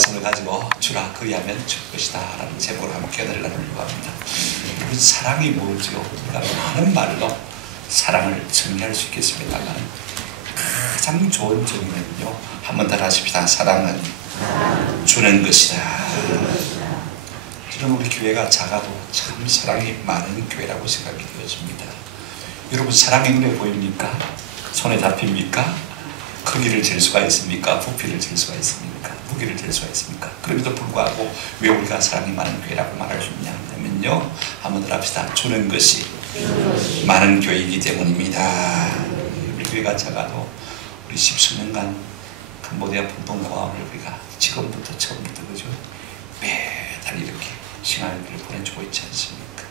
말씀을 가지고 주라 그리하면 줄 것이다 라는 제목으로 한번 견해를 나누려고 합니다. 사랑이 뭐죠? 우리가 많은 말로 사랑을 정의할 수 있겠습니다만 가장 좋은 정의는요, 한번 더 하십시다. 사랑은 주는 것이다. 저는 우리 교회가 작아도 참 사랑이 많은 교회라고 생각이 되어집니다. 여러분, 사랑이 눈에 보입니까? 손에 잡힙니까? 크기를 잴 수가 있습니까? 부피를 잴 수가 있습니까? 무게를 잴 수가 있습니까? 그럼에도 불구하고 왜 우리가 사랑이 많은 교회라고 말할 수 있냐 하면요, 한번 더 합시다. 주는 것이 많은 교회이기 때문입니다. 우리 교회가 작아도 우리 10수년간 캄보디아 분동공화을 우리가 지금부터 처음부터 그죠? 매달 이렇게 신앙을 보내주고 있지 않습니까?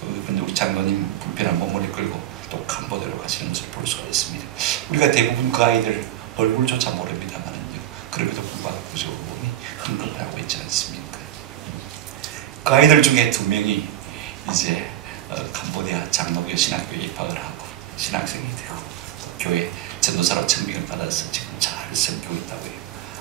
또 우리 장로님 불편한 몸을 끌고 또 캄보디아로 가시는 것을 볼 수가 있습니다. 우리가 대부분 그 아이들 얼굴조차 모릅니다만은요, 그럼에도 불구하고 그저 몸이 흥금을 하고 있지 않습니까? 그 아이들 중에 2명이 이제 캄보디아 장로교 신학교에 입학을 하고 신학생이 되고 교회 전도사로 청빙을 받아서 지금 잘 섬기고 있다고 해요.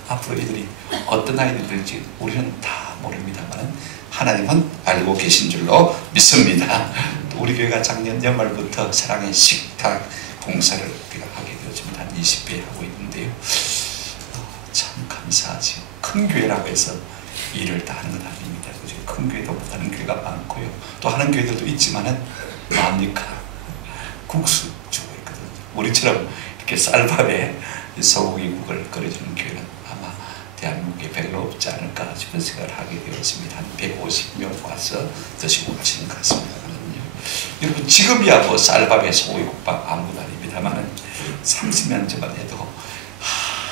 앞으로 이들이 어떤 아이들이 될지 우리는 다 모릅니다만 하나님은 알고 계신 줄로 믿습니다. 또 우리 교회가 작년 연말부터 사랑의 식탁 봉사를 우리가 하게 되어집니다. 한 20회 하고 있는데요, 참 감사하지요. 큰 교회라고 해서 일을 다 하는 건 아닙니다. 그죠? 큰 교회도 못하는 교회가 많고요, 또 하는 교회들도 있지만은 뭡니까? 국수 주고 있거든요. 우리처럼 이렇게 쌀밥에 소고기국을 끓여주는 교회는 아마 대한민국에 별로 없지 않을까 싶은 생각을 하게 되었습니다. 한 150명 와서 드시고 가시는 것 같습니다. 여러분, 지금이야 뭐 쌀밥에 소고기국밥 아무것도 아닙니다만 30년 전만 해도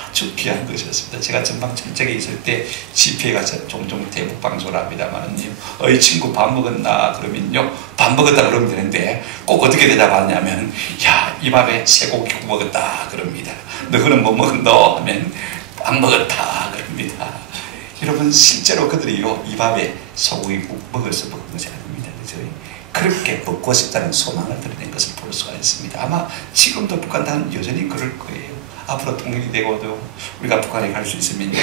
아주 귀한 것이었습니다. 제가 전방 철책에 있을 때 집회에 가서 종종 대북 방송을 합니다만은요, 어이 친구 밥 먹었나? 그러면요, 밥 먹었다 그러면 되는데 꼭 어떻게 대답하냐면, 야, 이 밥에 쇠고기국 먹었다 그럽니다. 너는 뭐 먹었노? 하면 밥 먹었다 그럽니다. 여러분, 실제로 그들이요, 이 밥에 소고기국 먹어서 먹은 것이 아닙니다. 그죠? 그렇게 먹고 싶다는 소망을 드러낸 것을 볼 수가 있습니다. 아마 지금도 북한은 여전히 그럴 거예요. 앞으로 통일이 되고도 우리가 북한에 갈 수 있으면요,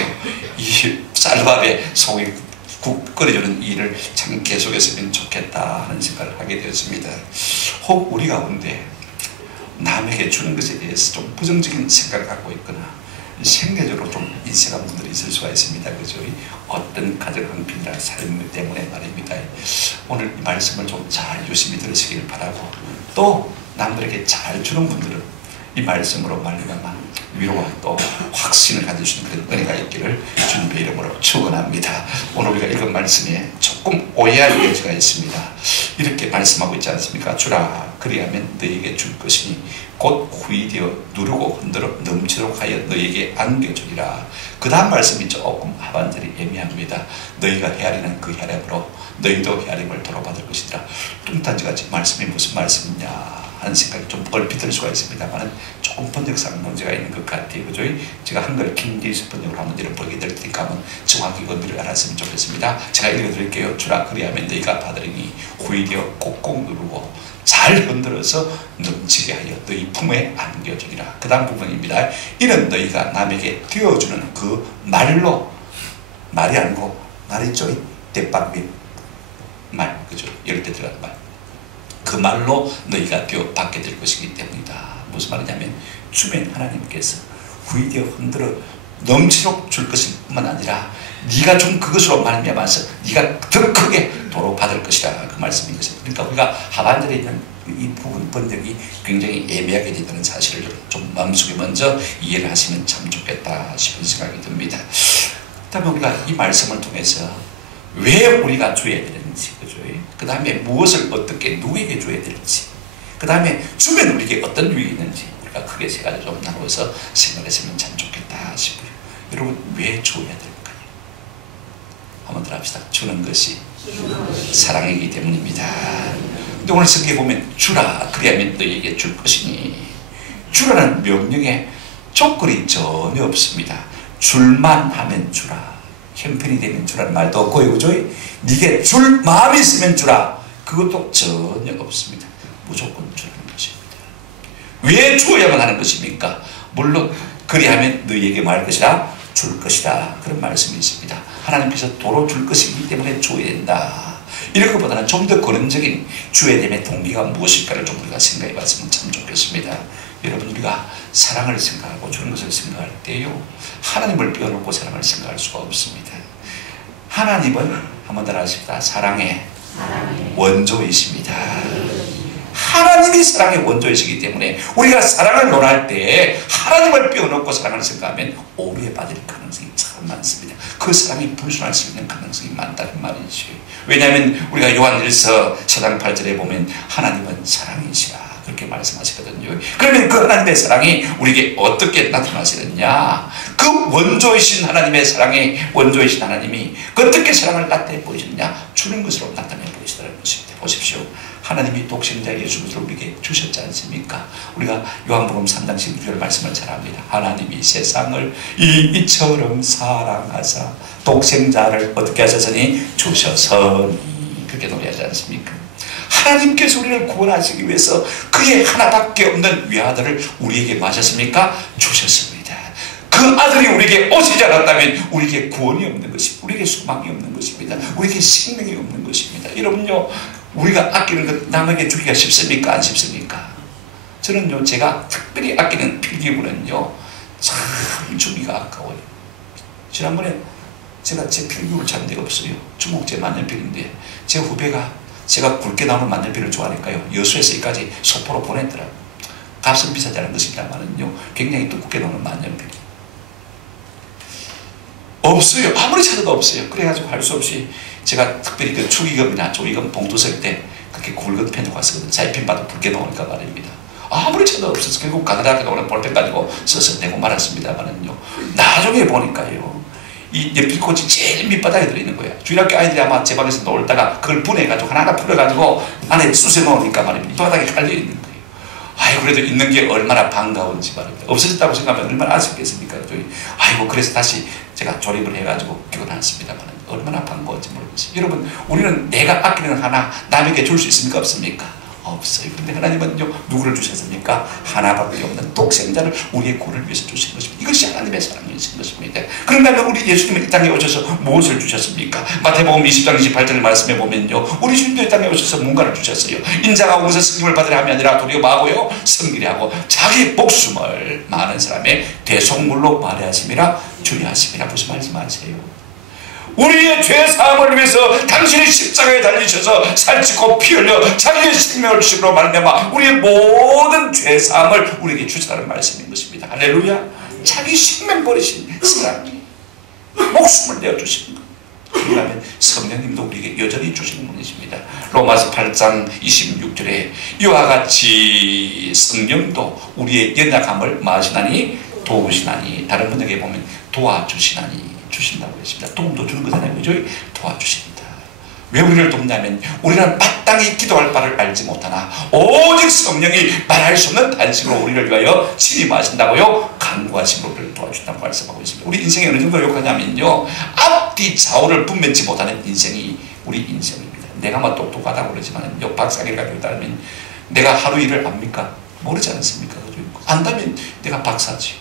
이 쌀밥에 소고기국 끓여주는 일을 참 계속했으면 좋겠다 하는 생각을 하게 되었습니다. 혹 우리 가운데 남에게 주는 것에 대해서 좀 부정적인 생각을 갖고 있거나 생계적으로 좀 인색한 분들이 있을 수가 있습니다. 그죠? 어떤 가정 형편이나 삶 때문에 말입니다. 오늘 이 말씀을 좀 잘 유심히 들으시길 바라고, 또 남들에게 잘 주는 분들은 이 말씀으로 말미암아 위로와 또 확신을 가지시는 그런 은혜가 있기를 주님의 이름으로 축원합니다. 오늘 우리가 읽은 말씀에 조금 오해할 여지가 있습니다. 이렇게 말씀하고 있지 않습니까? 주라 그리하면 너에게 줄 것이니 곧 후이되어 누르고 흔들어 넘치도록 하여 너에게 안겨주리라. 그 다음 말씀이 조금 하반절이 애매합니다. 너희가 헤아리는 그 헤아림으로 너희도 헤아림을 도로받을 것이라. 뚱딴지같이 말씀이 무슨 말씀이냐 하는 생각이 좀 얼핏 들 수가 있습니다만 조금 번역상 문제가 있는 것 같아요. 그죠? 제가 한글 킹제임스 번역으로 한번 읽어보게 될 테니까 한번 정확히 의미를 알았으면 좋겠습니다. 제가 읽어드릴게요. 주라 그리하면 너희가 받으리니 후이되어 꼭꼭 누르고 잘 흔들어서 넘치게 하여 너희 품에 안겨주리라. 그 다음 부분입니다. 이는 너희가 남에게 띄워주는 그 말로, 말이 아니고 말이죠. 대빵 말, 그죠? 이럴 때 들어간 말. 그 말로 너희가 받게 될 것이기 때문이다. 무슨 말이냐면, 주면 하나님께서 후이되어 흔들어 넘치도록 줄 것일 뿐만 아니라 네가 준 그것으로 말미암아서 네가 더 크게 도로 받을 것이다. 그 말씀인 것입니다. 그러니까 우리가 하반절에 있는 이 부분 번역이 굉장히 애매하게 된다는 사실을 좀 마음속에 먼저 이해를 하시면 참 좋겠다 싶은 생각이 듭니다. 그다음에 우리가 이 말씀을 통해서 왜 우리가 줘야 되는지, 그죠? 그 다음에 무엇을 어떻게 누구에게 줘야 될지, 그 다음에 주면 우리에게 어떤 유익이 있는지 우리가 크게 세 가지 좀 나눠서 생각했으면 참 좋겠다 싶어요. 여러분, 왜 줘야 될까요? 한번 더 합시다. 주는 것이 사랑이기 때문입니다. 근데 오늘 성경에 보면 주라 그리하면 너희에게 줄 것이니, 주라는 명령에 조건이 전혀 없습니다. 줄만 하면 주라, 형편이 되면 주라는 말도 없고요. 그죠? 네게 줄 마음이 있으면 주라, 그것도 전혀 없습니다. 무조건 주라는 것입니다. 왜 주어야만 하는 것입니까? 물론 그리하면 너희에게 말할 것이라 줄 것이다. 그런 말씀이 있습니다. 하나님께서 도로 줄 것이기 때문에 줘야 된다. 이런 것보다는 좀 더 근원적인 주의 됨의 동기가 무엇일까를 좀 우리가 생각해 봤으면 참 좋겠습니다. 여러분, 우리가 사랑을 생각하고 주는 것을 생각할 때요, 하나님을 빼어놓고 사랑을 생각할 수가 없습니다. 하나님은 한번 더 하십시다. 사랑의 원조이십니다. 하나님이 사랑의 원조이시기 때문에 우리가 사랑을 논할 때 하나님을 빼어놓고 사랑을 생각하면 오류에 빠질 가능성이 참 많습니다. 그 사랑이 불순할 수 있는 가능성이 많다는 말이죠. 왜냐하면 우리가 요한일서 4장 8절에 보면 하나님은 사랑이시라 그렇게 말씀하시거든요. 그러면 그 하나님의 사랑이 우리에게 어떻게 나타나시느냐, 그 원조이신 하나님의 사랑이, 원조이신 하나님이 어떻게 사랑을 나타내 보이시느냐, 주는 것으로 나타내 보이시다는 것입니다. 보십시오. 하나님이 독생자 예수 그리스도를 우리에게 주셨지 않습니까? 우리가 요한복음 3장 16절 말씀을 잘 압니다. 하나님이 세상을 이처럼 사랑하사 독생자를 어떻게 하셨으니 주셨으니, 그렇게 노래하지 않습니까? 하나님께서 우리를 구원하시기 위해서 그의 하나밖에 없는 외아들을 우리에게 마셨습니까? 주셨습니다. 그 아들이 우리에게 오시지 않았다면 우리에게 구원이 없는 것입니다. 우리에게 소망이 없는 것입니다. 우리에게 생명이 없는 것입니다. 여러분요, 우리가 아끼는 것 남에게 주기가 쉽습니까? 안 쉽습니까? 저는요, 제가 특별히 아끼는 필기구는요, 참 주기가 아까워요. 지난번에 제가 제 필기구를 찾은 데가 없어요. 중국제 만년필인데 제 후배가 제가 굵게 나오는 만년필을 좋아하니까요, 여수에서 여기까지 소포로 보냈더라고요. 값은 비싸지 않은 것입니다만은요, 굉장히 두껍게 나오는 만년필 없어요. 아무리 찾아도 없어요. 그래가지고 할 수 없이 제가 특별히 그 축의금이나 조의금 봉투 쓸 때 그렇게 굵은 펜 갖고 쓰거든요. 자기 펜 봐도 굵게 나오니까 말입니다. 아무리 찾아도 없어서 결국 가나다에 나오는 볼펜 가지고 써서 내고 말았습니다만은요, 나중에 보니까요, 이 연필꽂이 제일 밑바닥에 들어있는 거예요. 주일학교 아이들이 아마 제 방에서 놀다가 그걸 분해가지고 하나하나 풀어가지고 안에 쑤셔 놓으니까 말입니다. 밑바닥에 깔려있는 거예요. 아이고, 그래도 있는 게 얼마나 반가운지 말입니다. 없어졌다고 생각하면 얼마나 아쉽겠습니까? 아이고, 그래서 다시 제가 조립을 해가지고 끼워놨습니다만 얼마나 반가운지 모르겠어요. 여러분, 우리는 내가 아끼는 하나 남에게 줄 수 있습니까? 없습니까? 없어요. 근데 하나님은요, 누구를 주셨습니까? 하나밖에 없는 독생자를 우리의 구원을 위해서 주신 것입니다. 이것이 하나님의 사랑이신 것입니다. 그런다면 우리 예수님은 이 땅에 오셔서 무엇을 주셨습니까? 마태복음 20장 28절 말씀에 보면요, 우리 주님도 이 땅에 오셔서 뭔가를 주셨어요. 인자가 오셔서 승김을 받으려 함이 아니라 도리어 마고요, 섬기려 하고 자기 목숨을 많은 사람의 대속물로 말하심이라 주의하심이라. 무슨 말씀하세요? 우리의 죄사함을 위해서 당신이 십자가에 달리셔서 살찌고 피 흘려 자기의 생명을 주심으로 말미암아 우리의 모든 죄사함을 우리에게 주셨다는 말씀인 것입니다. 할렐루야. 자기 생명 버리신 사랑이 목숨을 내어주신 것. 그러면 성령님도 우리에게 여전히 주시는 분이십니다. 로마서 8장 26절에 이와 같이 성령도 우리의 연약함을 마시나니 도우시나니, 다른 분에게 보면 도와주시나니, 주신다고 했습니다. 도움도 주는 거잖아요. 그죠? 도와주십니다. 왜 우리를 돕냐면 우리는 마땅히 기도할 바를 알지 못하나 오직 성령이 말할 수 없는 단식으로 우리를 위하여 침임하신다고요, 간구하심으로 우리를 도와준다고 말씀하고 있습니다. 우리 인생이 어느 정도 욕하냐면요, 앞뒤 좌우를 분별치 못하는 인생이 우리 인생입니다. 내가 뭐 똑똑하다고 그러지만 박사기를 가지고 있다면 내가 하루 일을 압니까? 모르지 않습니까? 그죠? 안다면 내가 박사지.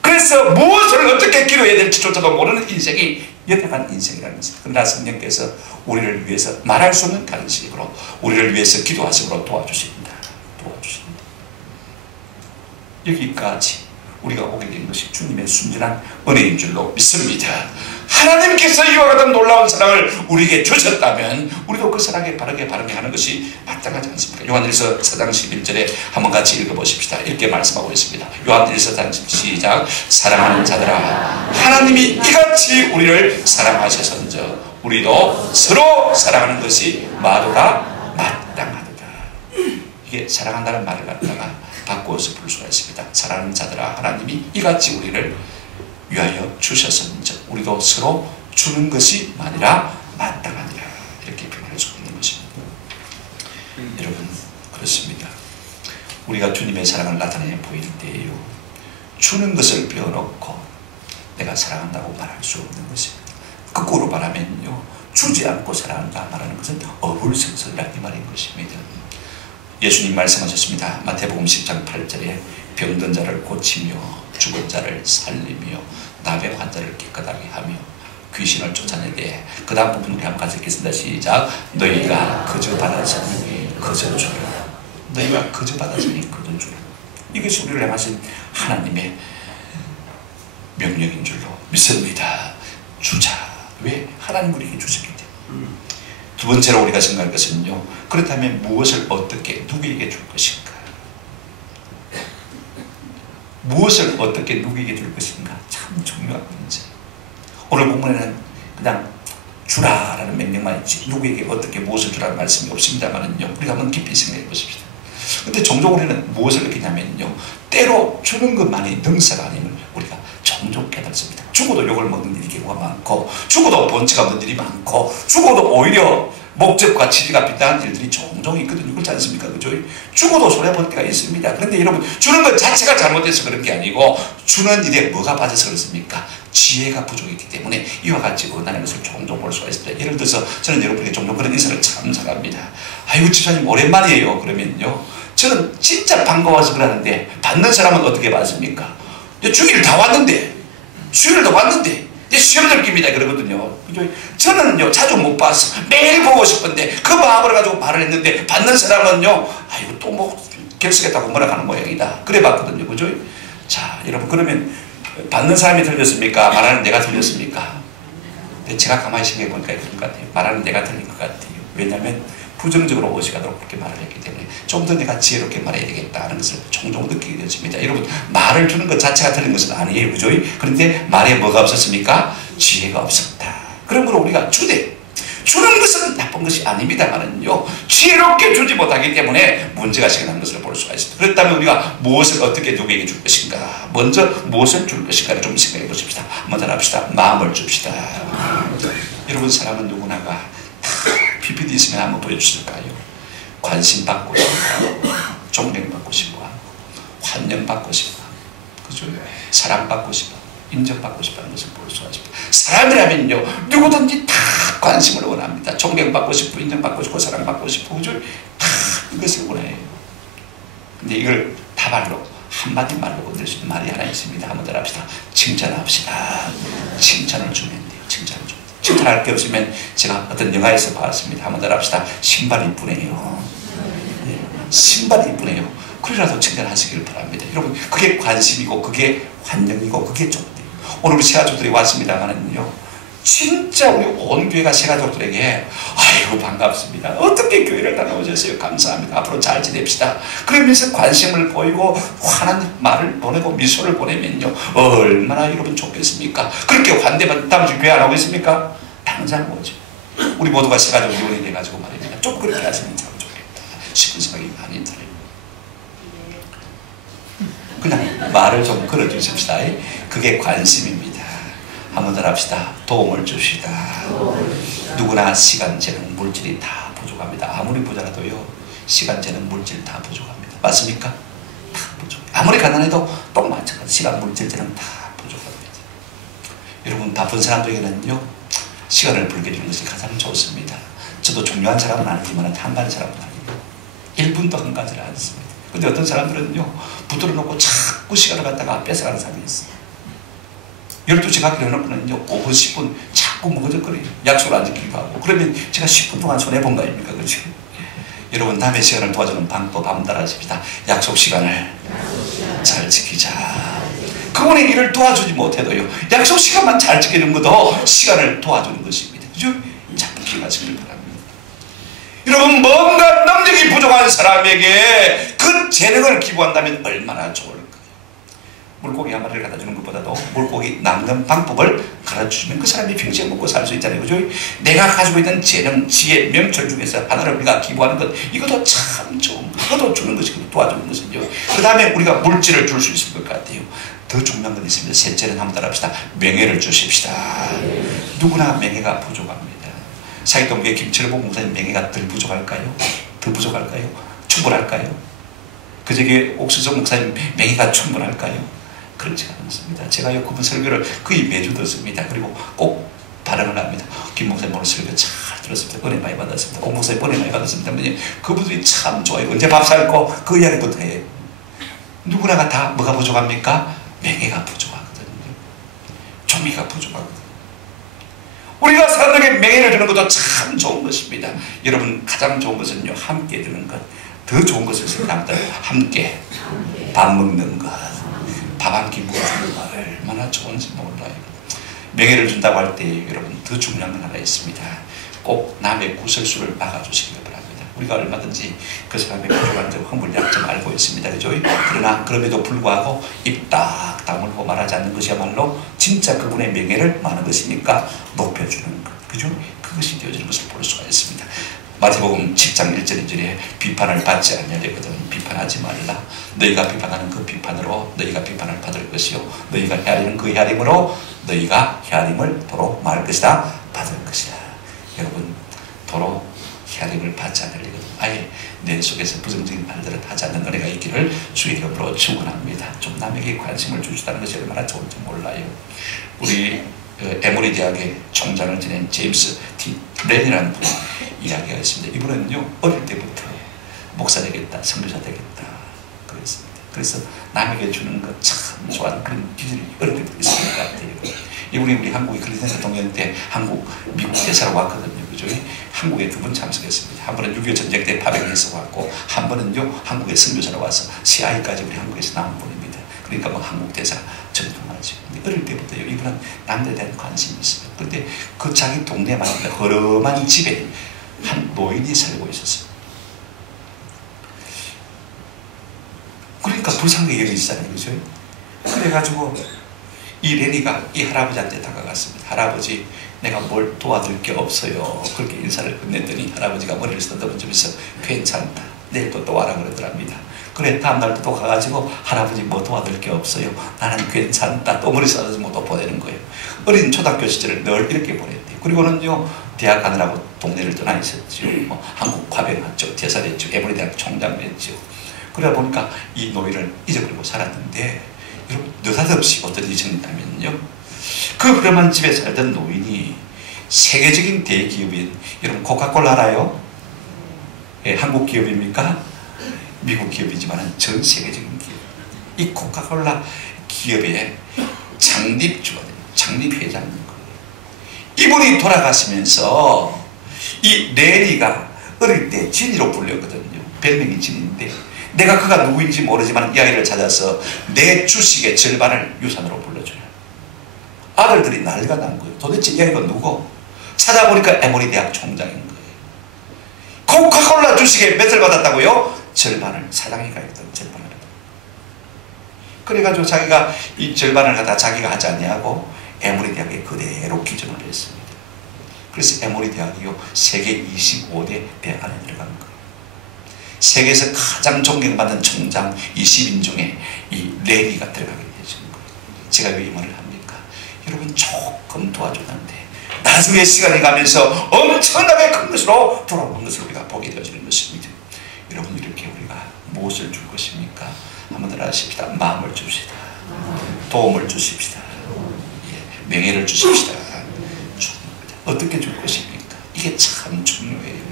그래서 무엇을 어떻게 기도해야 될지조차도 모르는 인생이 연약한 인생이라는 것입니다. 그러나 성령께서 우리를 위해서 말할 수 없는 간식으로 우리를 위해서 기도하심으로 도와주십니다. 도와주십니다. 여기까지 우리가 오게 된 것이 주님의 순전한 은혜인 줄로 믿습니다. 하나님께서 이와 같은 놀라운 사랑을 우리에게 주셨다면 우리도 그 사랑에 바르게 하는 것이 마땅하지 않습니까? 요한일서 4장 11절에 한번 같이 읽어보십시다. 이렇게 말씀하고 있습니다. 요한일서 4장 시작. 사랑하는 자들아, 하나님이 이같이 우리를 사랑하셔서인즉 우리도 서로 사랑하는 것이 마도다 마땅하도다. 이게 사랑한다는 말을 갖다가 바꾸어서 볼 수가 있습니다. 사랑하는 자들아, 하나님이 이같이 우리를 위하여 주셨은즉 우리도 서로 주는 것이 아니라 마땅하니라. 이렇게 표현할 수 있는 것입니다. 여러분, 그렇습니다. 우리가 주님의 사랑을 나타내 보일 때에요, 주는 것을 배워놓고 내가 사랑한다고 말할 수 없는 것입니다. 거꾸로 말하면요, 주지 않고 사랑한다 말하는 것은 어불성설이라 이 말인 것입니다. 예수님 말씀하셨습니다. 마태복음 10장 8절에 병든 자를 고치며 죽은 자를 살리며 나병 환자를 깨끗하게 하며 귀신을 쫓아내되 그 다음 부분 우리 한번 같이 읽겠습니다. 시작. 너희가 거저 받았으니 거저 주라. 너희가 거저 받았으니 거저 주라. 이것이 우리를 향하신 하나님의 명령인 줄로 믿습니다. 주자. 왜? 하나님 우리에게 주셨기 때문에. 두 번째로 우리가 생각할 것은요, 그렇다면 무엇을 어떻게 누구에게 줄 것인가? 무엇을 어떻게 누구에게 줄 것인가? 참 중요한 문제. 오늘 본문에는 그냥 주라라는 명령만 있지 누구에게 어떻게 무엇을 주라는 말씀이 없습니다만은요, 우리가 한번 깊이 생각해 보십시다. 근데 종종 우리는 무엇을 느끼냐면요, 때로 주는 것만이 능사가 아님을 우리가 종종 깨닫습니다. 죽어도 욕을 먹는 일이 경우가 많고, 죽어도 본체가 없는 일이 많고, 죽어도 오히려 목적과 취지가 비슷한 일들이 종종 있거든요. 그렇지 않습니까? 그죠? 죽어도 손해볼 때가 있습니다. 그런데 여러분, 주는 것 자체가 잘못돼서 그런 게 아니고, 주는 일에 뭐가 빠져서 그렇습니까? 지혜가 부족했기 때문에 이와 같이 원하는 것을 종종 볼 수가 있습니다. 예를 들어서 저는 여러분에게 종종 그런 인사를 참 잘합니다. 아이고 집사님 오랜만이에요. 그러면요, 저는 진짜 반가워서 그러는데 받는 사람은 어떻게 받습니까? 주일 다 왔는데, 주일도 왔는데 시험들 깁니다 그러거든요. 그죠? 저는요 자주 못 봤어. 매일 보고 싶은데 그 마음을 가지고 말을 했는데 받는 사람은요, 아이고 또 뭐 결석했다고 뭐라 하는 모양이다. 그래 봤거든요. 그죠? 자 여러분, 그러면 받는 사람이 틀렸습니까? 말하는 내가 틀렸습니까? 근데 제가 가만히 생각해 보니까 그런 것 같아요. 말하는 내가 틀린 것 같아요. 왜냐하면 부정적으로 오시가도록 그렇게 말을 했기 때문에 좀 더 내가 지혜롭게 말해야 되겠다는 것을 종종 느끼게 되었습니다. 여러분, 말을 주는 것 자체가 틀린 것은 아니에요. 그죠? 그런데 말에 뭐가 없었습니까? 지혜가 없었다. 그러므로 우리가 주는 것은 나쁜 것이 아닙니다만은요, 지혜롭게 주지 못하기 때문에 문제가 생기는 것을 볼 수가 있습니다. 그렇다면 우리가 무엇을 어떻게 누구에게 줄 것인가, 먼저 무엇을 줄 것인가를 좀 생각해 보십시다. 먼저 합시다. 마음을 줍시다. 여러분, 사람은 누구나가 다 PPT 있으면 한번 보여주실까요? 관심 받고 싶어, 존경받고 싶어, 환영받고 싶어, 그죠? 사랑받고 싶어, 인정받고 싶어하는 것을 볼 수가 있습니다. 사람이라면요, 누구든지 다 관심을 원합니다. 존경받고 싶고, 인정받고 싶고, 사랑받고 싶고, 그죠? 다 이것을 원해요. 근데 이걸 다발로, 한마디 말로 건들 수 있는 말이 하나 있습니다. 한번 더 합시다. 칭찬합시다. 칭찬을 주면 돼요. 칭찬을 주면 돼요. 칭찬할 게 없으면 제가 어떤 영화에서 봤습니다. 한번 더 합시다. 신발이 이쁘네요. 네, 신발이 이쁘네요. 그래라도 칭찬하시길 바랍니다. 여러분, 그게 관심이고, 그게 환영이고, 그게 좋대요. 오늘 우리 새가족들이 왔습니다만은요, 진짜 우리 온 교회가 새가족들에게 아이고 반갑습니다. 어떻게 교회를 다녀오셨어요? 감사합니다. 앞으로 잘 지냅시다. 그러면서 관심을 보이고 환한 말을 보내고 미소를 보내면요, 얼마나 여러분 좋겠습니까? 그렇게 환대만 다음 주 교회 안 오고 있습니까? 당장 오죠. 우리 모두가 새가족 이혼이 돼가지고 말입니다. 좀 그렇게 하시면 참 좋겠다 싶은 생각이 많이 들어요. 그냥 말을 좀 걸어주십시다. 그게 관심입니다. 한번 더 합시다. 도움을 줍시다. 누구나 시간, 재능, 물질이 다 부족합니다. 아무리 부자라도요, 시간, 재능, 물질 다 부족합니다. 맞습니까? 다 부족해요. 아무리 가난해도 또 마찬가지. 시간, 물질, 재능 다 부족합니다. 여러분, 바쁜 사람들에게는요, 시간을 벌게 주는 것이 가장 좋습니다. 저도 중요한 사람은 아니지만 한가한 사람은 아니에요. 1분도 한가하지 않습니다. 근데 어떤 사람들은요, 붙들어 놓고 자꾸 시간을 갖다가 뺏어가는 사람이 있어요. 12시 가기로 해놓고는요, 5분, 10분 자꾸 먹어적거려요. 약속을 안 지키기도 하고. 그러면 제가 10분 동안 손해본 거 아닙니까? 그렇죠? 여러분, 남의 시간을 도와주는 방법 한번 따라하십시다. 약속 시간을 잘 지키자. 그분의 일을 도와주지 못해도요, 약속 시간만 잘 지키는 것도 시간을 도와주는 것입니다. 그죠? 자꾸 기억하시길 바랍니다. 여러분, 뭔가 능력이 부족한 사람에게 그 재능을 기부한다면 얼마나 좋을까요? 물고기 한 마리를 갖다 주는 것보다도 물고기 낚는 방법을 가르쳐주면 그 사람이 평생 먹고 살 수 있잖아요. 그죠? 내가 가지고 있는 재능, 지혜, 명철 중에서 하나를 우리가 기부하는 것, 이것도 참 좋은 거. 그것도 주는 것이고 도와주는 것이죠. 그 다음에 우리가 물질을 줄 수 있을 것 같아요. 더 중요한 건 있습니다. 셋째는 한번 따라합시다. 명예를 주십시다. 누구나 명예가 부족합니다. 사기동교회 김철복 목사님 명예가 덜 부족할까요? 더 부족할까요? 충분할까요? 그저께 옥수정 목사님 명예가 충분할까요? 그렇지 않습니다. 제가요, 그분 설교를 거의 매주 듣습니다. 그리고 꼭 발언을 합니다. 김 목사님 오늘 설교 잘 들었습니다. 은혜 많이 받았습니다. 옥 목사님 은혜 많이 받았습니다. 그분들이 참 좋아요. 언제 밥 살고 그 이야기부터 해요. 누구나가 다 뭐가 부족합니까? 명예가 부족하거든요. 비밀가 부족하거든요. 우리가 사람에게 명예를 주는 것도 참 좋은 것입니다. 여러분, 가장 좋은 것은요, 함께 드는 것. 더 좋은 것을 생각합니다. 함께 밥 먹는 것, 밥 한 끼 먹는 것 얼마나 좋은지 몰라요. 명예를 준다고 할 때 여러분, 더 중요한 건 하나 있습니다. 꼭 남의 구설수를 막아주시기 바랍니다. 우리가 얼마든지 그 사람의 부족한 점, 허물, 약점 알고 있습니다. 그죠? 그러나 그럼에도 불구하고 입 딱 다물고 말하지 않는 것이야말로 진짜 그분의 명예를 많은 것이니까 높여주는 것. 그죠? 그것이 되어지는 것을 볼 수가 있습니다. 마태복음 10장 1절 2절에 비판을 받지 않냐 되거든. 비판하지 말라. 너희가 비판하는 그 비판으로 너희가 비판을 받을 것이요, 너희가 헤아리는 그 헤아림으로 너희가 헤아림을 도로 말할 것이다, 받을 것이다. 여러분, 도로 헤아림을 받지 않으려거든. 아예 내 속에서 부정적인 말들을 하지 않는 은혜가 있기를 주의 이름으로 축원합니다. 좀 남에게 관심을 주시다는 것이 얼마나 좋은지 몰라요. 우리 에모리 대학의 총장을 지낸 제임스 T. 렌이라는 분이 이야기가 있습니다. 이분은요, 어릴 때부터 목사 되겠다, 선교사 되겠다 그랬습니다. 그래서 남에게 주는 것 참 좋아하는 그런 기질이 어릴 때부터 있었던 것 같아요. 이분이 우리 한국의 클린턴 대통령 때 한국, 미국 대사로 왔거든요. 그죠? 한국에 2번 참석했습니다. 한 번은 6.25 전쟁 때 파병해서 왔고, 한 번은요, 한국에 선교사로 와서 CI까지 우리 한국에서 나온 분입니다. 그러니까 뭐 한국 대사 정통하죠. 근데 어릴 때부터요, 이분은 남들에 대한 관심이 있어요. 그런데 그 자기 동네 말입니다. 허름한 집에 한 노인이 살고 있었어요. 그러니까 불쌍하게 여기잖아요. 그죠? 그래가지고 이 레니가 이 할아버지한테 다가갔습니다. 할아버지, 내가 뭘 도와줄 게 없어요. 그렇게 인사를 건넸더니 할아버지가 머리를 쓰다듬으면서 괜찮다, 내일 또 와라 그러더랍니다. 그래, 다음날 또 가가지고 할아버지 뭐 도와줄 게 없어요, 나는 괜찮다, 또 머리 쓰다듬고 또 보내는 거예요. 어린 초등학교 시절을 늘 이렇게 보냈대요. 그리고는요, 대학 가느라고 동네를 떠나 있었죠. 한국 과백학교 대사됐죠. 에모리 대학 총장 됐죠. 그러다 보니까 이 노인을 잊어버리고 살았는데, 여러분, 느닷없이 어떤 일이 생겼냐면요, 그 흐름한 집에 살던 노인이 세계적인 대기업인, 여러분 코카콜라 알아요? 예, 한국 기업입니까? 미국 기업이지만 전 세계적인 기업. 이 코카콜라 기업의 창립주가 됩니다. 창립회장인 거예요. 이분이 돌아가시면서 이 레니가 어릴 때 진이로 불렸거든요. 별명이 진인데, 내가 그가 누구인지 모르지만 이 아이를 찾아서 내 주식의 절반을 유산으로 불러줘요. 아들들이 난리가 난 거예요. 도대체 이 아이가 누구? 찾아보니까 에모리 대학 총장인 거예요. 코카콜라 주식에 몇을 받았다고요? 절반을, 사장이가 있던 절반을. 그래가지고 자기가 이 절반을 갖다 자기가 하지 않냐고 에모리 대학에 그대로 기증을 했습니다. 그래서 에모리 대학이요, 세계 25대 대학 안에 들어간 거예요. 세계에서 가장 존경받는 총장 20인 중에 이 레니가 들어가게 되어진 거예요. 제가 왜 이 말을 합니까? 여러분, 조금 도와줬는데 나중에 시간이 가면서 엄청나게 큰 것으로 돌아오는 것을 우리가 보게 되어지는 것입니다. 여러분, 이렇게 우리가 무엇을 줄 것입니까? 한번 더 하십시다. 마음을 줍시다. 도움을 주십시다. 예, 명예를 주십시다. 어떻게 줄 것입니까? 이게 참 중요해요.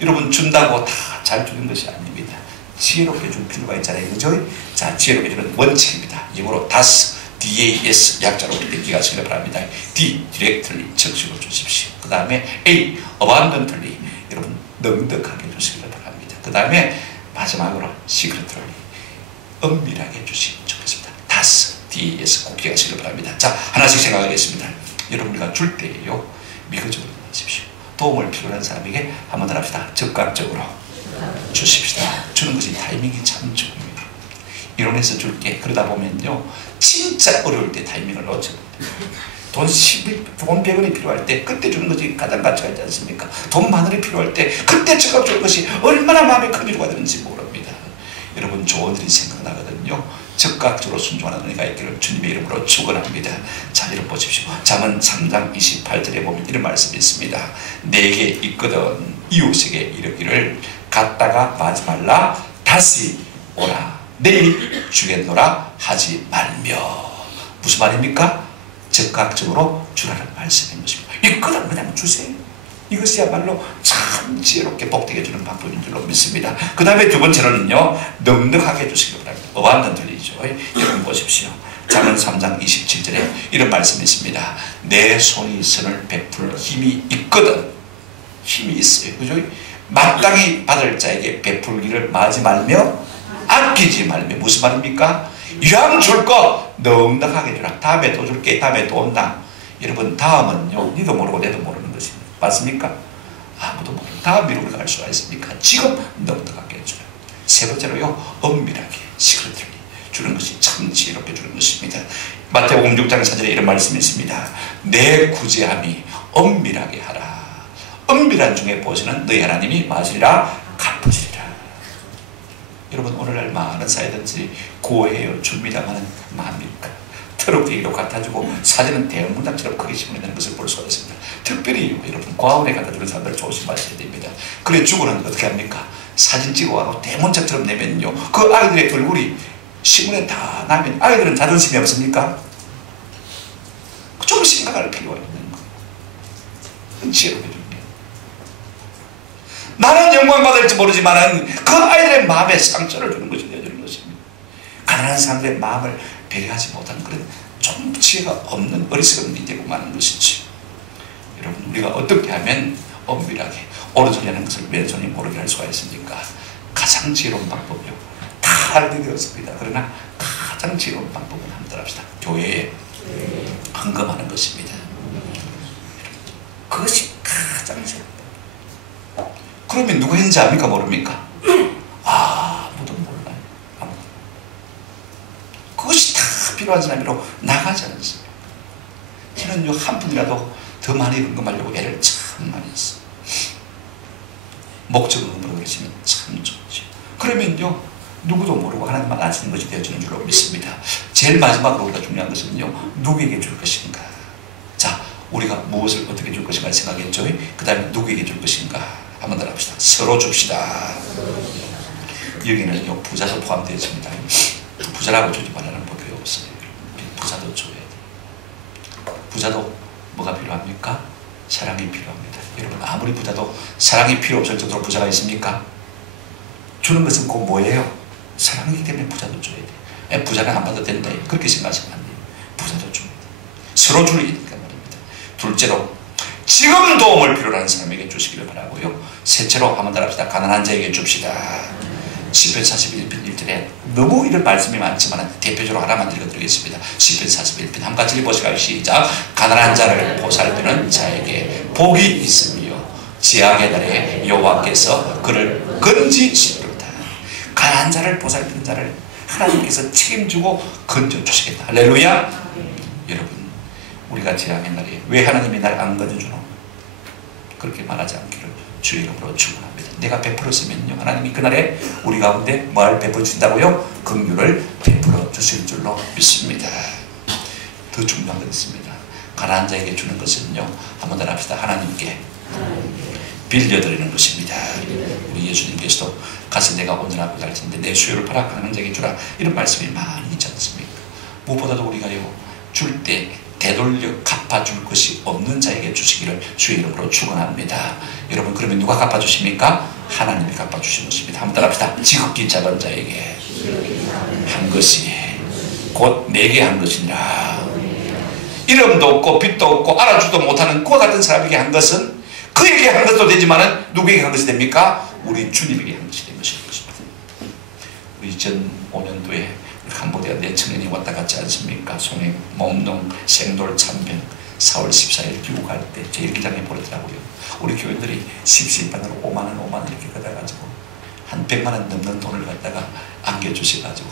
여러분, 준다고 다 잘 주는 것이 아닙니다. 지혜롭게 줄 필요가 있잖아요. 그죠? 자, 지혜롭게 주는 원칙입니다. 영어로 DAS, DAS 약자로 기가 쓰기를 바랍니다. D, directly, 적극적으로 주십시오. 그 다음에 A, abundantly, 여러분, 넉넉하게 주시기를 바랍니다. 그 다음에 마지막으로 secretly, 은밀하게 주시면 좋겠습니다. DAS, DAS 꼭 기억하시기를 바랍니다. 자, 하나씩 생각하겠습니다. 여러분, 우리가 줄 때예요, 미거적으로 주십시오. 도움을 필요한 사람에게 한번 더 합시다. 적극적으로 주십시다. 주는 것이 타이밍이 참 중요해요. 이론에서 줄게. 그러다 보면요, 진짜 어려울 때 타이밍을 놓쳐버려요. 돈 100원이 필요할 때 그때 주는 것이 가장 가치가 있지 않습니까? 돈 만 원이 필요할 때 그때 적극 주는 것이 얼마나 마음에 큰 위로가 되는지 모릅니다. 여러분, 좋은 일이 생각나거든요. 적극적으로 순종하는 은혜가 있기를 주님의 이름으로 축원합니다. 자, 여러분 보십시오. 잠언 3장 28절에 보면 이런 말씀이 있습니다. 내게 있거든 이웃에게 이르기를 갔다가 마지 말라, 다시 오라, 내일 주겠노라 하지 말며. 무슨 말입니까? 적극적으로 주라는 말씀인 것입니다. 있거든 그냥 주세요. 이것이야말로 참 지혜롭게 복되게 주는 방법인 줄로 믿습니다. 그 다음에 두 번째로는요, 넉넉하게 주시기 바랍니다. 어반던틀리죠. 여러분 보십시오. 잠언 3장 27절에 이런 말씀이 있습니다. 내 손이 선을 베풀 힘이 있거든. 힘이 있어요. 그죠? 마땅히 받을 자에게 베풀기를 마지 말며 아끼지 말며. 무슨 말입니까? 이왕 줄 거 넉넉하게 주라. 다음에 또 줄게. 다음에 또 온다. 여러분, 다음은요, 니도 모르고 내도 모르는 것입니다. 맞습니까? 아무도 모르는 다음에 우리가 알 수가 있습니까? 지금 넉넉하게 주라. 세 번째로요, 엄밀하게 시크릿리 주는 것이 참 지혜롭게 주는 것입니다. 마태복음 6장 4절에 이런 말씀이 있습니다. 내 구제함이 엄밀하게 하라. 엄밀한 중에 보시는 너희 하나님이 마시리라 갚으시리라. 여러분, 오늘날 많은 사회든지 고해요 줍니다마는 뭡니까? 트럭대기로 갖다주고 사진은 대문단처럼 크게 심어내는 것을 볼 수가 있습니다. 특별히 여러분, 과원에 갖다주는 사람들 조심하셔야 됩니다. 그래 주고는 어떻게 합니까? 사진 찍어가고 대문짝처럼 내면요, 그 아이들의 얼굴이 신문에 다 나면 아이들은 자존심이 없습니까? 좀 생각할 필요가 있는 거예요. 지혜롭게 줍니다. 나는 영광 받을지 모르지만은 그 아이들의 마음에 상처를 주는 것이 되어주는 것입니다. 가난한 사람들의 마음을 배려하지 못하는 그런 좀 지혜가 없는 어리석은 일이 되고 마는 것이지. 여러분, 우리가 어떻게 하면 엄밀하게 오른손이 하는 것을 왼손이 모르게 할 수가 있습니까? 가장 지혜로운 방법이요, 다 알게 되었습니다. 그러나 가장 지혜로운 방법은 한번 합시다. 교회에 헌금하는 것입니다. 그것이 가장 지혜롭다. 그러면 누가 했는지 압니까? 모릅니까? 아무도 몰라요. 아무도. 그것이 다 필요한 사람으로 나가지 않습니다. 저는요, 한 분이라도 더 많이 헌금하려고 애를 참 많이 했어요. 목적으로 그러시면 참 좋죠. 그러면요, 누구도 모르고 하나님만 아시는 것이 되어지는 줄로 믿습니다. 제일 마지막으로 우리가 중요한 것은요, 누구에게 줄 것인가. 자, 우리가 무엇을 어떻게 줄 것인가 생각했죠. 그 다음에 누구에게 줄 것인가 한번 더 합시다. 서로 줍시다. 여기는요, 부자도 포함되어 있습니다. 부자라고 주지 말라는 법이 없어요. 부자도 줘야 돼요. 부자도 뭐가 필요합니까? 사랑이 필요합니다. 여러분, 아무리 부자도 사랑이 필요 없을 정도로 부자가 있습니까? 주는 것은 꼭 뭐예요? 사랑이기 때문에 부자도 줘야 돼. 부자는 안 받아도 된다. 그렇게 생각하시면 안 돼요. 부자도 줘야 돼. 서로 주니까 말입니다. 둘째로, 지금 도움을 필요로 하는 사람에게 주시기를 바라고요. 셋째로 한번 더 합시다. 가난한 자에게 줍시다. 시편 41편 1절에 너무 이런 말씀이 많지만 대표적으로 하나만 읽어드리겠습니다. 시편 41편 한 가지 읽어보시고 시작. 가난한 자를 보살피는 자에게 복이 있으며 재앙의 날에 여호와께서 그를 건지시리로다. 가난한 자를 보살피는 자를 하나님께서 책임지고 건져주시겠다. 할렐루야. 여러분, 우리가 재앙의 날에 왜 하나님이 날 안 건져주노? 그렇게 말하지 않기를 주의 이름으로 축원합니다. 내가 베풀었으면요, 하나님이 그날에 우리 가운데 뭘 베풀어 준다고요? 긍휼을 베풀어 주실 줄로 믿습니다. 더 중요한 건 있습니다. 가난한 자에게 주는 것은요, 한번 더 합시다. 하나님께 빌려드리는 것입니다. 우리 예수님께서도 가서 내가 온전하고 잘 텐데 내 수요를 팔아 가난한 자에게 주라, 이런 말씀이 많이 있지 않습니까? 무엇보다도 우리가요, 줄 때 되돌려 갚아줄 것이 없는 자에게 주시기를 주의 이름으로 축원합니다. 여러분, 그러면 누가 갚아주십니까? 하나님이 갚아주시는 것입니다. 한번 따라합시다. 지극히 작은 자에게 한 것이 곧 내게 한 것이니라. 이름도 없고 빛도 없고 알아주도 못하는 그와 같은 사람에게 한 것은 그에게 한 것도 되지만 누구에게 한 것이 됩니까? 우리 주님에게 한 것이 된 것입니다. 우리 2005년도에 캄보디아 내청년이 왔다 갔지 않습니까? 송해, 몽농, 생돌, 참변 4월 14일 귀국할 때 제1기장에 보내더라고요. 우리 교인들이 십시반으로 5만원 이렇게 걷어가지고 한 100만원 넘는 돈을 갖다가 안겨주셔가지고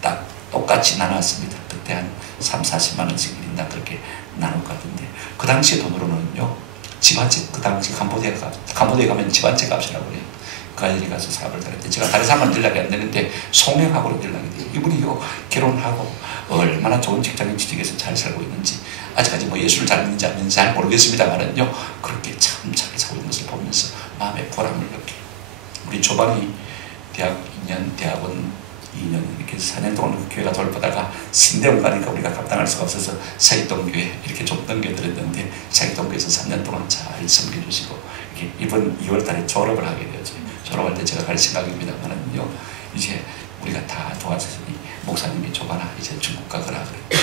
딱 똑같이 나눴습니다. 그때 한 30-40만원씩 1인당 그렇게 나눌 것 같은데, 그 당시 돈으로는요, 집 한 채, 그 당시 캄보디아에 가면 집 한 채 값이라고 그래요. 그 아이들이 가서 사업을 다녔는데, 제가 다른 사람은 연락이 안 되는데 송영하고는 연락이 돼요. 이분이 결혼하고 얼마나 좋은 직장인 취직해서 잘 살고 있는지, 아직까지 뭐 예수를 잘 믿는지 안 믿는지 잘 모르겠습니다만은요, 그렇게 참 잘 살고 있는 것을 보면서 마음의 보람을 느껴요. 우리 초반이 대학 2년, 대학원 2년 이렇게 4년 동안 그 교회가 돌보다가 신대원 가니까 우리가 감당할 수가 없어서 사기동교회 이렇게 좀 넘겨드렸는데, 사기동교회에서 3년 동안 잘 섬겨주시고 이렇게 이번 2월 달에 졸업을 하게 되었죠. 졸업할 때 제가 갈 생각입니다만은요, 이제 우리가 다 도와주시니 목사님이 조바나 이제 중국 가거라 그래.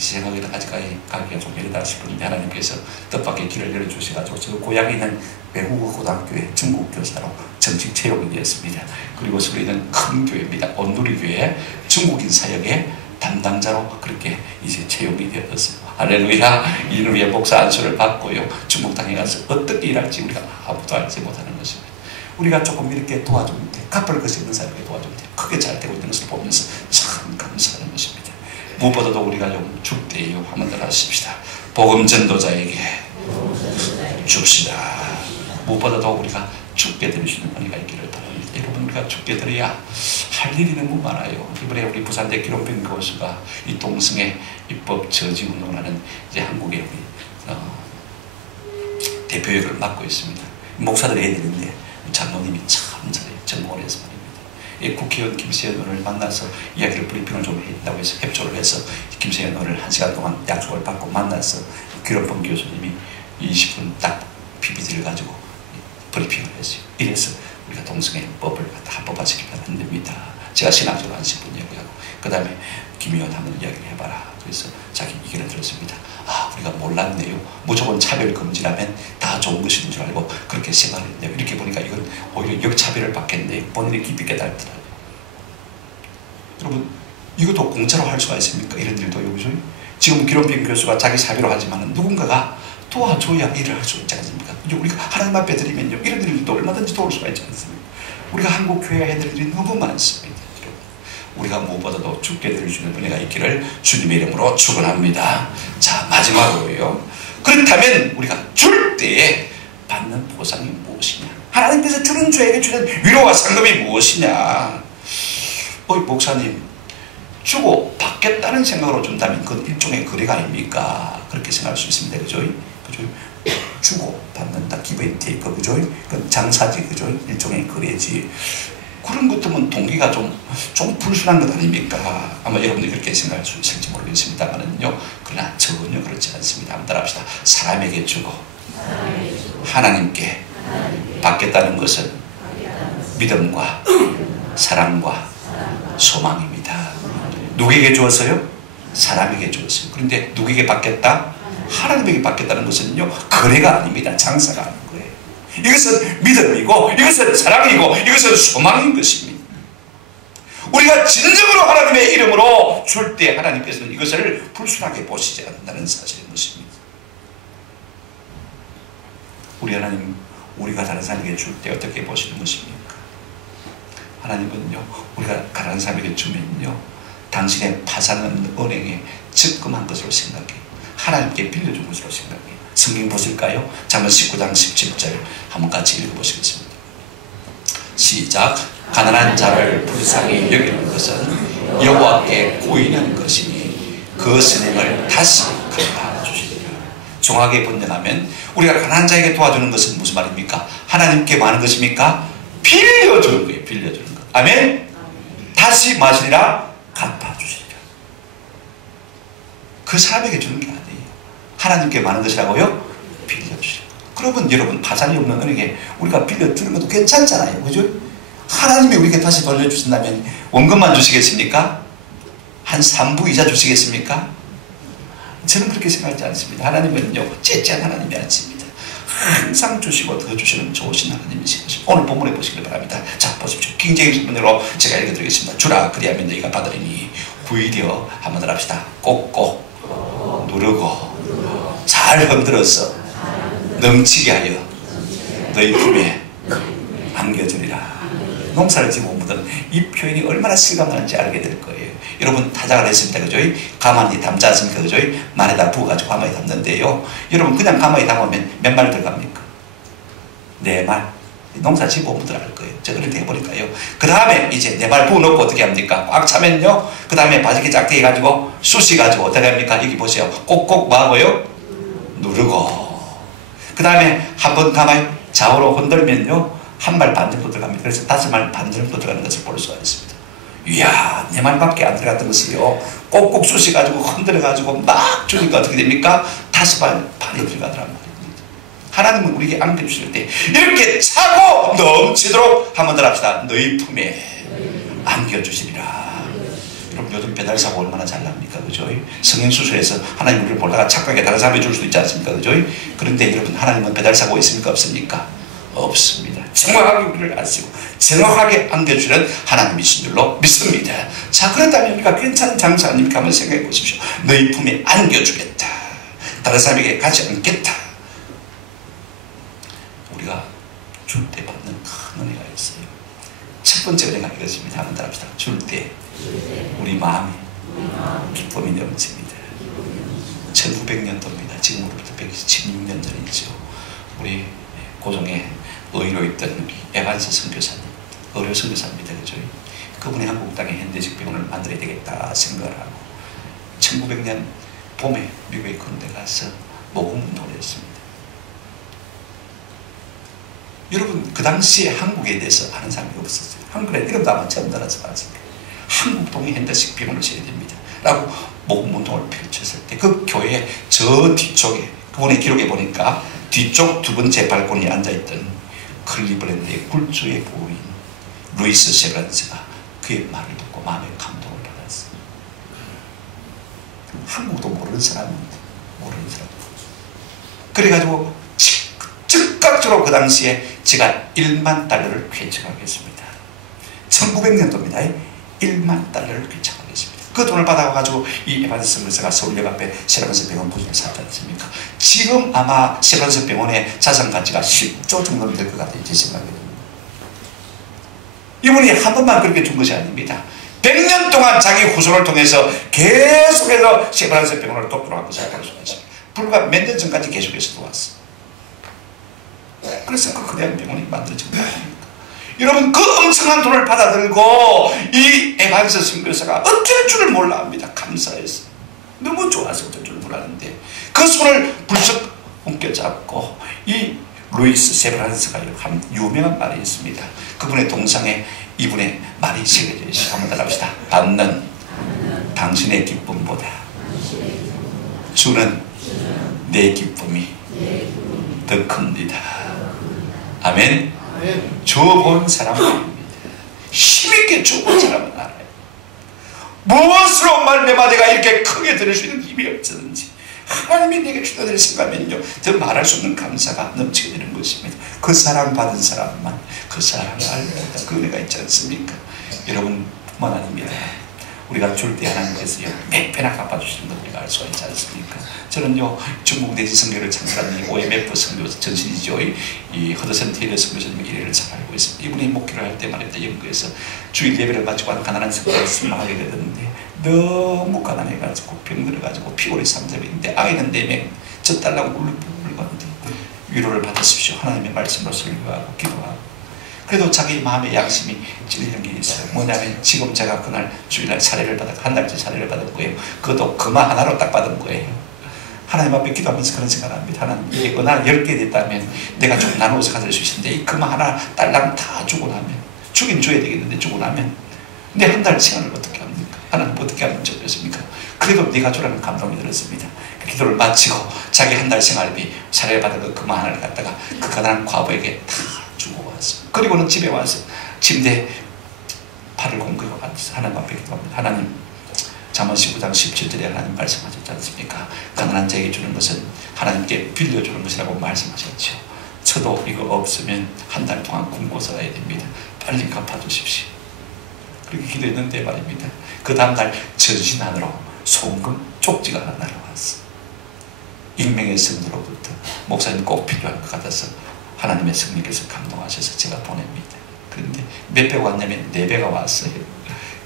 생각에다 가기가 좀 이르다 싶은데 하나님께서 뜻밖의 길을 열어주셔가지고 저 고향에 있는 외국어 고등학교의 중국 교사로 정식 채용이 되었습니다. 그리고 우리는 큰 교회입니다. 온누리교회 중국인 사역의 담당자로 그렇게 이제 채용이 되었어요. 할렐루야. 이를 위해 목사 안수를 받고요. 중국 땅에 가서 어떻게 일할지 우리가 아무도 알지 못하는 것입니다. 우리가 조금 이렇게 도와주면 돼. 갚을 것이 있는 사람에게 도와주면 돼. 크게 잘 되고 있는 것을 보면서 참 감사하는 것입니다. 무엇보다도 우리가 좀 죽대요. 한번 더 하십시다. 복음 전도자에게 줍시다. 무엇보다도 우리가 죽게 드릴 수 있는 은혜가 있기를 바랍니다. 여러분, 우리가 죽게 드려야 할 일이 너무 많아요. 이번에 우리 부산대 기론병 교수가 이 동성애 입법 저지 운동을 하는 이제 한국의 대표 역을 맡고 있습니다. 목사들 애들인데 장로님이 참 잘해요. 전공을 해서 말입니다. 국회의원 김세현 의원을 만나서 이야기를 브리핑을 좀 했다고 해서 협조를 해서 김세현 의원을 1시간 동안 약속을 받고 만나서 기론병 교수님이 20분 딱 PPT를 가지고 브리핑을 했어요. 이래서 우리가 동성애법을 합법화시키면 안 됩니다. 제가 신학적으로 한 10분 얘기하고 그 다음에 김 의원 한번 이야기를 해봐라. 그래서 자기 의견을 들었습니다. 아, 우리가 몰랐네요. 무조건 차별 금지라면 다 좋은 것인 줄 알고 그렇게 생각을 했네요. 이렇게 보니까 이건 오히려 역차별을 받겠네. 본인이 깊이 깨달더라고요. 여러분, 이것도 공짜로 할 수가 있습니까? 이런 일도 여기서 지금 기론병 교수가 자기 사비로 하지만 누군가가 도와줘야 일을 할 수 있지 않습니까? 우리가 하나님 앞에 드리면요, 이런 일도 얼마든지 도울 수가 있지 않습니까? 우리가 한국 교회에 해드릴 일이 너무 많습니다. 우리가 무엇보다도 죽게 드릴 수 있는 은혜가 있기를 주님의 이름으로 축원합니다. 자, 마지막으로요. 그렇다면 우리가 줄 때에 받는 보상이 무엇이냐? 하나님께서 주는 주에게 주는 위로와 상급이 무엇이냐? 목사님, 주고 받겠다는 생각으로 준다면 그건 일종의 거래가 아닙니까? 그렇게 생각할 수 있습니다. 그죠? 그죠? 주고 받는다. give and take. 그죠? 그건 장사지. 그죠? 일종의 거래지. 그런 것 같으면 동기가 좀 불순한 것 아닙니까? 아마 여러분들이 그렇게 생각할 수 있을지 모르겠습니다만은요. 그러나 전혀 그렇지 않습니다. 한번 따라합시다. 사람에게 주고 하나님께 받겠다는 것은 믿음과 사랑과 소망입니다. 누구에게 주었어요? 사람에게 주었어요. 그런데 누구에게 받겠다? 하나님에게 받겠다는 것은요, 거래가 아닙니다. 장사가 아닌 거예요. 이것은 믿음이고, 이것은 사랑이고, 이것은 소망인 것입니다. 우리가 진정으로 하나님의 이름으로 줄 때 하나님께서는 이것을 불순하게 보시지 않는다는 사실인 것입니다. 우리 하나님, 우리가 다른 사람에게 줄 때 어떻게 보시는 것입니까? 하나님은요, 우리가 다른 사람에게 주면요, 당신의 파산은 은행에 적금한 것으로 생각해요. 하나님께 빌려준 것으로 생각해요. 성경 보실까요? 잠언 19장 17절 한번 같이 읽어보시겠습니다. 시작. 가난한 자를 불쌍히 여기는 것은 여호와께 고인한 것이니 그 선행을 다시 갚아주시리라. 정확하게 번역하면 우리가 가난한 자에게 도와주는 것은 무슨 말입니까? 하나님께 뭐 하는 것입니까? 빌려주는 거예요. 빌려주는 것. 아멘. 다시 마시리라 갚아주시리라. 그 사람에게 주는 게 아니에요. 하나님께 많은 것이라고요? 빌려주시라. 그러면 여러분, 파산이 없는 은행에 우리가 빌려주는 것도 괜찮잖아요. 그죠? 하나님이 우리에게 다시 돌려주신다면 원금만 주시겠습니까? 한 3부 이자 주시겠습니까? 저는 그렇게 생각하지 않습니다. 하나님은요, 째째한 하나님이 아닙니다. 항상 주시고 더 주시는 좋으신 하나님이신 것입니다. 오늘 본문에 보시길 바랍니다. 자, 보십시오. 킹제임스 번역으로 제가 읽어드리겠습니다. 주라 그리하면 너희가 받으리니 구이되어 한번 더 합시다. 꼭꼭 누르고 잘 흔들어서 넘치게 하여 너희 품에 안겨주리라. 농사를 지고 묻은 이 표현이 얼마나 실감나는지 알게 될 거예요. 여러분, 타작을 했을 때, 그죠? 가만히 담지 않습니까? 그죠? 말에다 부어가지고 가만히 담는데요. 여러분, 그냥 가만히 담으면 몇 말 들어갑니까? 4말. 농사 지고 묻으라 할 거예요. 저 그렇게 해버릴까요? 그 다음에 이제 4말 부어놓고 어떻게 합니까? 꽉 차면요. 그 다음에 바지기 짝대기 해가지고 쑤시가지고 어떻게 합니까? 여기 보세요. 꼭꼭 뭐 하고요? 누르고. 그 다음에 한번 가만히 좌우로 흔들면요. 1말 반 정도 들어갑니다. 그래서 5말 반 정도 들어가는 것을 볼 수가 있습니다. 이야, 4말밖에 안 들어갔던 것이요. 꼭꼭 쑤시가지고 흔들어가지고 막 주니까 어떻게 됩니까? 5말 반이 들어가더란 말입니다. 하나님은 우리에게 안겨주실 때 이렇게 차고 넘치도록 한번 더 합시다. 너희 품에 안겨주시리라. 여러분, 여러분 요즘 배달사고 얼마나 잘 납니까? 그죠? 성형수술에서 하나님 우리를 보다가 착각에 다른 사람이 줄 수도 있지 않습니까? 그죠? 그런데 여러분 하나님은 배달사고 있습니까? 없습니까? 없습니다. 정확하게 우리를 아시고 정확하게 안겨주는 하나님이신 줄로 믿습니다. 자, 그렇다면 우리가 괜찮은 장사 아닙니까? 한번 생각해 보십시오. 너희 품에 안겨주겠다. 다른 사람에게 가지 않겠다. 우리가 줄 때 받는 큰 은혜가 있어요. 첫 번째 은혜가 이것입니다. 한번 따라합시다. 줄 때 우리 마음에 기쁨이 넘칩니다. 1900년도입니다. 지금으로부터 116년 전이죠. 우리 고종에 의로 있던 우리 에반스 선교사님, 의료 선교사입니다. 그죠? 그분이 한국 땅에 현대식 병원을 만들어야 되겠다 생각을 하고 1900년 봄에 미국에 군대 가서 모금운동을 했습니다. 여러분 그 당시에 한국에 대해서 아는 사람이 없었어요. 한국에 이름도 아마 처음 들어서 봤습니다. 한국동에 현대식 병원을 지어야 됩니다 라고 모금운동을 펼쳤을 때 그 교회 저 뒤쪽에 그분의 기록에 보니까 뒤쪽 두 번째 발코니에 앉아있던 클리블랜드의 굴주의 부인 루이스 세브란스가 그의 말을 듣고 마음의 감동을 받았어요. 한국도 모르는 사람입니다. 모르는 사람. 그래가지고 즉각적으로 그 당시에 제가 1만 달러를 쾌척하겠습니다. 1900년도입니다. 1만 달러를 쾌척하겠습니다. 그 돈을 받아가지고 이 에반스 선교사가 서울역 앞에 세브란스 병원 부지를 샀지 않습니까? 지금 아마 세브란스 병원의 자산 가치가 10조 정도는 될 것 같아요. 제 생각에는. 이분이 한 번만 그렇게 준 것이 아닙니다. 100년 동안 자기 후손을 통해서 계속해서 세브란스 병원을 돕도록 하고 살아갈 수가 있습니다. 불과 몇 년 전까지 계속해서 도왔어. 그래서 그 거대한 병원이 만들어진 거예요. 여러분 그 엄청난 돈을 받아들고 이 에반스 선교사가 어쩔 줄을 몰라 합니다. 감사해서 너무 좋아서 어쩔 줄을 몰랐는데 그 손을 불쑥 움켜잡고 이 루이스 세브란스가 한 유명한 말이 있습니다. 그분의 동상에 이분의 말이 새겨져 있어요. 한번 따라합시다. 받는 당신의 기쁨보다 주는 내 기쁨이 더 큽니다. 아멘. 줘본 사람은 아닙니다. 힘있게 줘본 사람은 알아요. 무엇으로 말미암아 내가 이렇게 크게 들을 수 있는 힘이 없었는지 하나님이 내게 주다를 생각하면요 더 말할 수 없는 감사가 넘치게 되는 것입니다. 그 사랑 받은 사람만 그 사랑을 알다 그 은혜가 있지 않습니까? 여러분 뿐만 아닙니다. 우리가 줄 때 하나님께서요 몇 배나 갚아주시는 걸 우리가 알 수가 있지 않습니까? 저는요 중국 내지 선교를 창설한 OMF 선교 전신이죠. 이 허드슨 테일러 선교사님의 일회를 잘 알고 있습니다. 이분이 목회를 할 때 말입니다. 영국에서 주일 예배를 가지고 하는 가난한 성도를 승마하게 되는데 너무 가난해가지고 병들어가지고 피골이 3대인데 아이는 4명 젖달라고 울고는데 위로를 받으십시오. 하나님의 말씀으로 설교하고 기도하고 그래도 자기 마음의 양심이 찔리는 게 있어요. 뭐냐면 지금 제가 그날 주일날 사례를 받아 한 달째 사례를 받은 거예요. 그것도 금화 하나로 딱 받은 거예요. 하나님 앞에 기도하면서 그런 생각을 합니다. 하나님 이게 은하 10개 됐다면 내가 좀 나누어서 가질 수 있는데 이 금화 하나 딸랑 다 주고 나면 주긴 줘야 되겠는데 주고 나면 내 한 달 시간을 어떻게 합니까? 하나님 어떻게 하면 좋겠습니까? 그래도 네가 주라는 감동이 들었습니다. 기도를 마치고 자기 한 달 생활비 사례를 받은 그 금화 하나를 갖다가 그 가난한 과부에게 다 주고 왔어. 그리고는 집에 와서 침대에 팔을 공기고 앉아서 하나님 앞에 기도합니다. 하나님 잠언 19장 17절에 하나님 말씀하셨지 않습니까? 가난한 자에게 주는 것은 하나님께 빌려주는 것이라고 말씀하셨죠. 저도 이거 없으면 한 달 동안 굶고 살아야 됩니다. 빨리 갚아주십시오. 그렇게 기도했는데 말입니다. 그 다음날 전신 안으로 송금 쪽지가 하나 날아왔어. 익명의 성도로부터 목사님 꼭 필요할 것 같아서 하나님의 성령께서 감동하셔서 제가 보냅니다. 그런데 몇 배가 왔냐면 4배가 왔어요.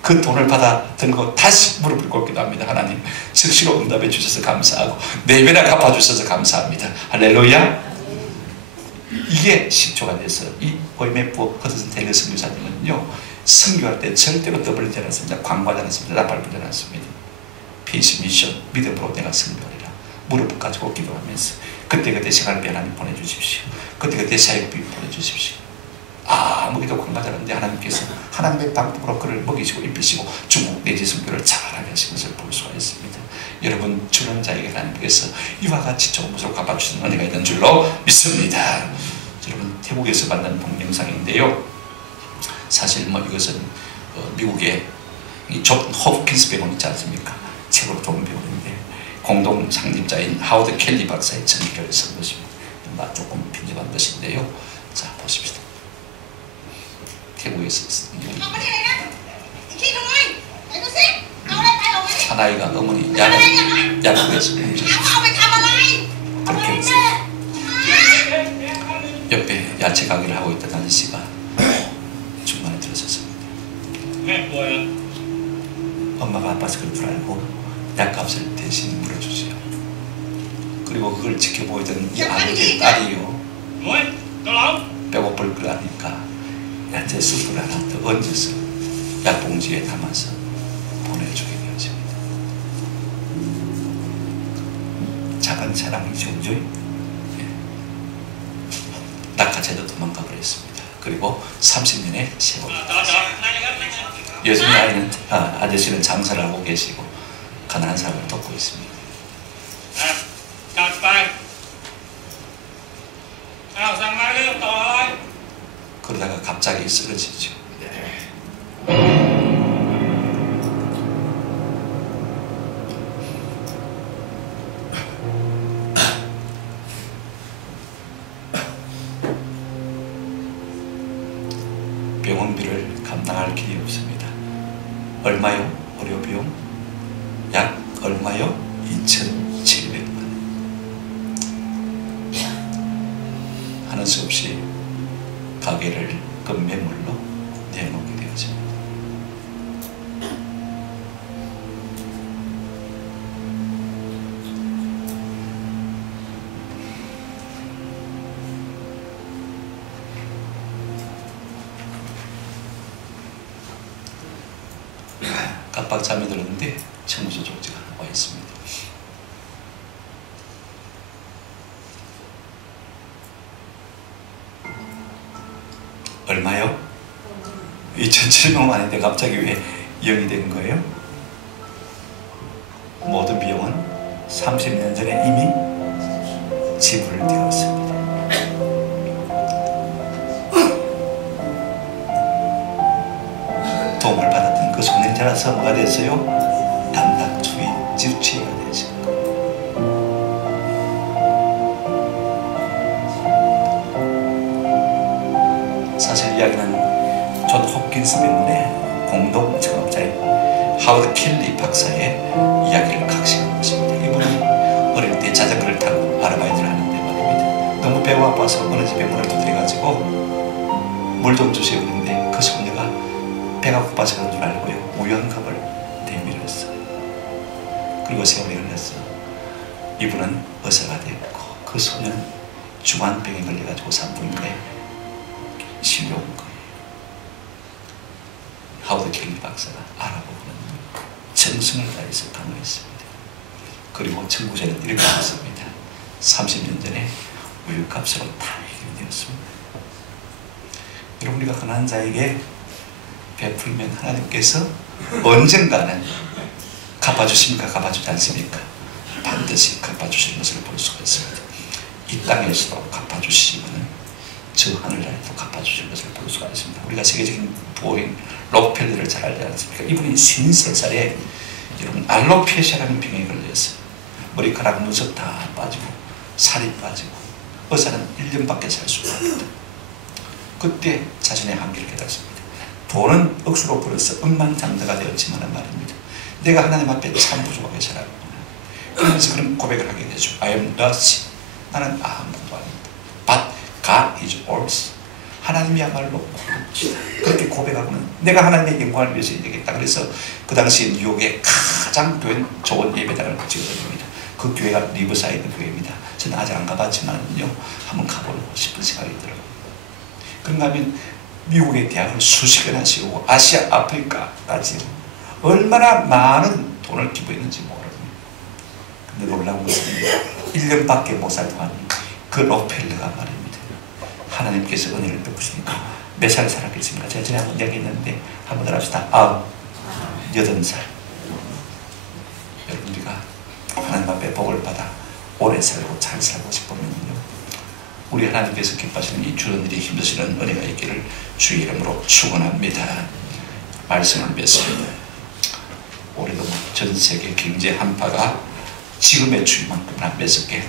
그 돈을 받아 들고 다시 무릎을 꿇기도 합니다. 하나님 즉시로 응답해 주셔서 감사하고 4배나 갚아주셔서 감사합니다. 할렐루야. 이게 10초가 돼서 이 OMF 허드슨 테일러 선교사님은요 선교할 때 절대로 떠벌리지 않았습니다. 광고하지 않았습니다. 나팔불지 않았습니다. 피스 미션 믿음으로 내가 선교하리라 무릎 가지고 기도하면서 그때그때 생활비 하나님 보내주십시오. 그때그때 사역비 보내주십시오. 아무기도 광고하지 않았는데 하나님께서 하나님의 방법으로 그를 먹이시고 입히시고 중국 내지 선교를 잘하게 하신 것을 볼 수가 있습니다. 여러분 주는 자에게 하나님께서 이와 같이 좋은 것으로 갚아주시는 은혜가 있는 줄로 믿습니다. 여러분 태국에서 받는 동영상인데요. 사실 뭐 이것은 미국의 이 존 호프킨스 병원 있지 않습니까? 최고로 좋은 병원인데 공동 창립자인 하워드 켈리 박사의 전기를 쓴 것입니다. 조금 편집한 것인데요. 자, 보십시다. 태국에서 사나이가 어머니 야간에서 그렇게 했어요. 옆에 야채 가게를 하고 있던 아저씨가 중간에 들어섰습니다. 엄마가 아파서 그럴 줄 알고 약값을 대신 물어주지요. 그리고 그걸 지켜보이던 이 아버지의 딸이요, 배고플 걸 아니까 야채 스프를 하나 더 얹어서 약봉지에 담아서 보내주게 되었습니다. 작은 사랑이죠, 그죠? 낙하채도 도망가 버렸습니다. 그리고 30년의 세월이 여전히 아저씨는 장사를 하고 계시고 가난한 사람을 돕고 있습니다. 그러다가 갑자기 쓰러지죠. 병원비를 감당할 길이 없습니다. 얼마요? 의료비용? 약 얼마요? 2,700만 원. 하는 수 없이 가게를 급매물로 내놓게 되었습니다. 깜빡 잠이 들었는데 청구서 쪽지가 와 있습니다. 얼마요? 2,700만 원인데 갑자기 왜 0이 된 거예요? 모든 비용은 30년 전에 이미 지불되었습니다. 도움을 받았던 그 손에 자라서 뭐가 됐어요? 담당 주치의가 되었습니다. 사실 이야기는 존 호프킨스 병원의 공동 창업자인 하워드 켈리 박사의 이야기를 각색한 것입니다. 이분은 어릴 때 자전거를 타고 아르바이트를 하는데 말입니다. 너무 배가 아파서 어느 집에 문을 두드려가지고 물 좀 주세요 그랬는데 그 소녀가 배가 고파서 그런 줄 알고요, 우연컵을 내밀었어요. 그리고 세월이 흘렀어. 이분은 의사가 됐고 그 소녀는 중환병에 걸려가지고 산부인과에 실려온 거예요. 하워드 켈리 박사가 알아보고는 정성을 다해서 강요했습니다. 그리고 청구서는 이렇게 썼습니다. 30년 전에 우유값으로 다 해결되었습니다. 여러분, 우리가 가난한 자에게 베풀면 하나님께서 언젠가는 갚아주십니까? 갚아주지 않습니까? 반드시 갚아주실 것을 볼 수가 있습니다. 이 땅에서도 갚아주시면 저 하늘나라에도 갚아주실 것을 볼 수가 있습니다. 우리가 세계적인 부호인 록펠러를 잘 알지 않습니까? 이분이 53살에 여러분 알로페시아라는 병에 걸렸어요. 머리카락 눈썹 다 빠지고 살이 빠지고 의사는 1년밖에 살 수가 없다. 그때 자신의 한계를 깨닫습니다. 돈은 억수로 벌어서 억만장자가 되었지만 말입니다. 내가 하나님 앞에 참 부족하게 살았구나. 그러면서 그런 고백을 하게 되죠. I am nothing. 나는 아무것도 아닙니다. But God is all. 하나님이야말로 그렇게 고백하고는 내가 하나님의 영광을 위해서 되겠다. 그래서 그 당시에 뉴욕에 가장 좋은 예배당을 지어드립니다. 그 교회가 리버사이드 교회입니다. 저는 아직 안 가봤지만요, 한번 가보고 싶은 생각이 들어요. 그런가 하면 미국의 대학을 수십개나 세우고 아시아, 아프리카까지 얼마나 많은 돈을 기부했는지 모릅니다. 근데 놀라운 것은 1년밖에 못 살 동안 그 록펠러가 말입니다. 하나님께서 은혜를 베푸시니까 몇 살 살았겠습니까? 제가 전에 한번 이야기했는데 한번 더 합시다. 98살. 여러분, 우리가 하나님 앞에 복을 받아 오래 살고 잘 살고 싶으면요, 우리 하나님께서 기뻐하시는 이 주는 일이 힘드시는 은혜가 있기를 주의 이름으로 축원합니다. 말씀을 맺습니다. 올해도 전 세계 경제 한파가 지금의 추위만큼은 안 mes었게